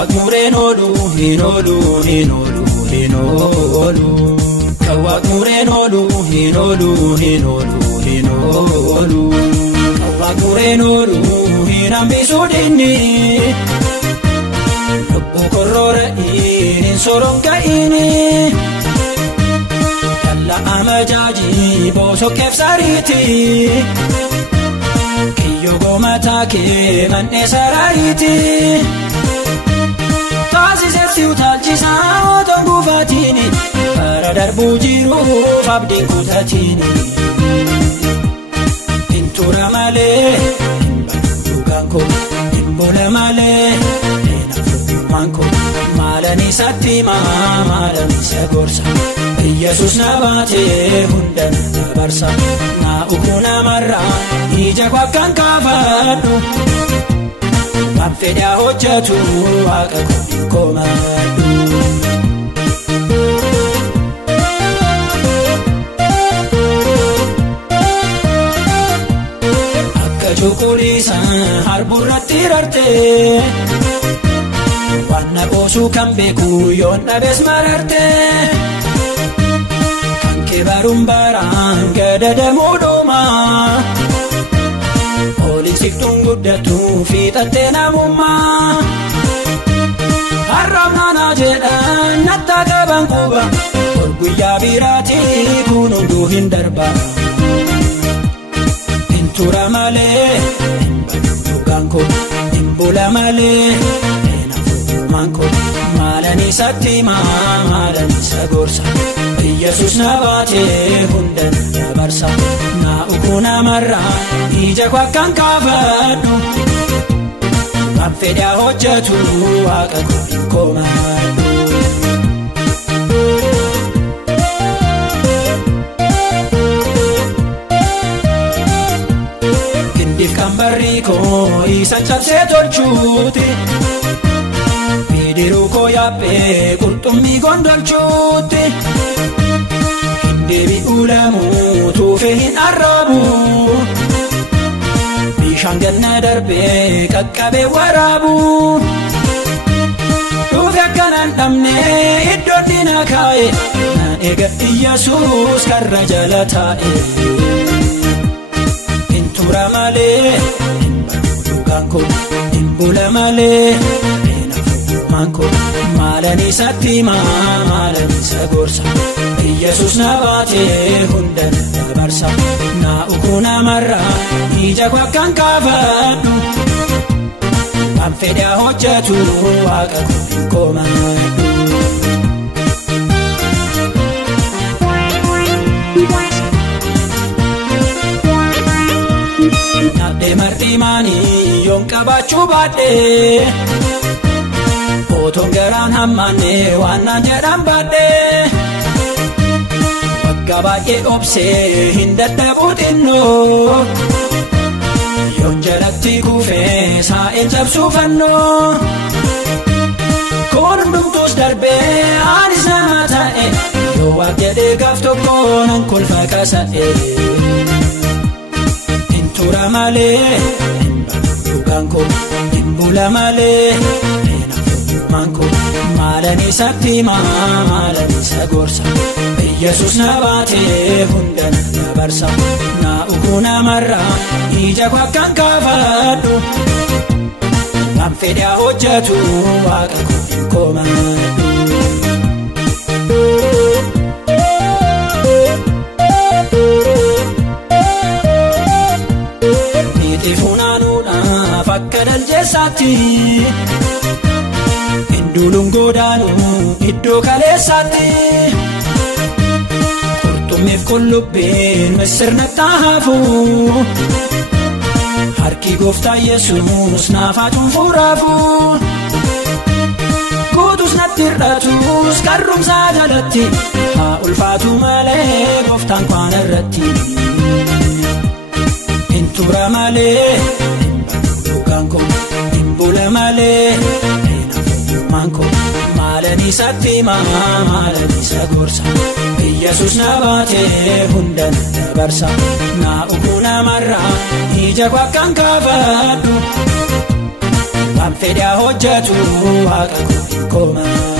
Kawwaqmureen ooluu hin ooluu hin ooluu hin ooluu. Kawwaqmureen ooluu hin ooluu hin ooluu hin ooluu. Kawwaqmureen ooluu hin hambisuu dinni. Lubbuu korroora hin soronkaa'ini. Dalla amajaaji boosokeef sariiti. Kiyyoo goomataa kee mannee saraariiti. Taasisatti utaalchisaa otoo gufaatiini. Bara darbuu jiruuf abdiin kutatiini. Hintura malee hin badu dhugaan koo. Hin bula malee hin hafuumaan koo. Maalan isatti maalan isa gorsa. Yesus na baatee hunda na dabarsa. Na uku namarraa ija koo akkan kaafadhu. Waan fedhaa hojjetu waaqa koo hin komadhu. Akka cuquliisa harburratti rartee. Waan na qoosuu kan beeku yoon dhabees marartee. Baruun baraan gadadamuu dhuuma. Oolisiiftuun guddatu fiixattee namummaa. Har'aaf naanaa jedhan nattaa qaban quba. Ol guyyaa biraatii kun hunduu hin darba. Hintura malee hin badu dhugaan koo. Hin bula malee hin hafuumaan koo. Maalan isatti maalan isa gorsa. Yesus na baatee hunda na dabarsa. Na uku namarraa ija koo akkan kaafadhu. Waan fedhaa hojjetu waaqa koo hin komadhu. Kindiif kan barri koo isan cabsee tolchuuti. Bidiruu koo yaabbee qurxummii gondolchuuti. Deebi'uu lamuu tuufee hin arraabu. Bishaan ganna darbee qaqqabee waraabu. Dhufe akkanaan dhabnee iddoon diina kaa'e. Naan eega Yesus karra jala taa'e. Hintura malee hin badu dhugaan koo. Hin bula malee hin hafuumaan koo. Maalan isatti maalan isa gorsa. Yesus na baatee hunda na dabarsa. Na uku namarraa ija koo akkan kaafadhu. Waan fedhaa hojjetu waaqa koo hin komadhu. Nadhee mar'imaanii yoon qabaachuu baadhee. Otoon garaan hammaannee waan naan jedhan baadhee. Gabaay'ee obsee hin dadhabuu xinnoo. Yoon jalatti kufee saa'een cabsuu fannoo. Kun hundumtuus darbee anis nama ta'e. Yoo waaq jedhee gaaf tokko nan kolfa kasa'e. Hintura malee hin badu dhugaan koo. Hin bula malee hin hafuumaan koo. Maalan isatti maalan isa gorsa. Yesus na baatee hunda na dabarsa. Na uku namarraa ija koo akkan kaafadhu. Waan fedhaa hojjetu waaqa koo hin komadhu. Niitii funaanuudhaaf akka daljeessaatti. Hinduuluun godaanuu iddoo kaleessaatti. Qurxummiif qullubbiin misirna taa'aafu. Harki gooftaa Yesus naaf cuunfuraafu. Guutus natti hir'atus qarrumsaa jalatti. Haa ulfaatu malee gooftaan kwaan irratti. Hintura malee hin badu dhugaan koo. Hin bula malee hin hafuumaan koo. Maalan isatti maalan isa gorsa. Yesus na baatee hunda na dabarsa. Na uku namarraa ija koo akkan kaafadhu. kan fedha hojjetu waaqa koo hin kooma.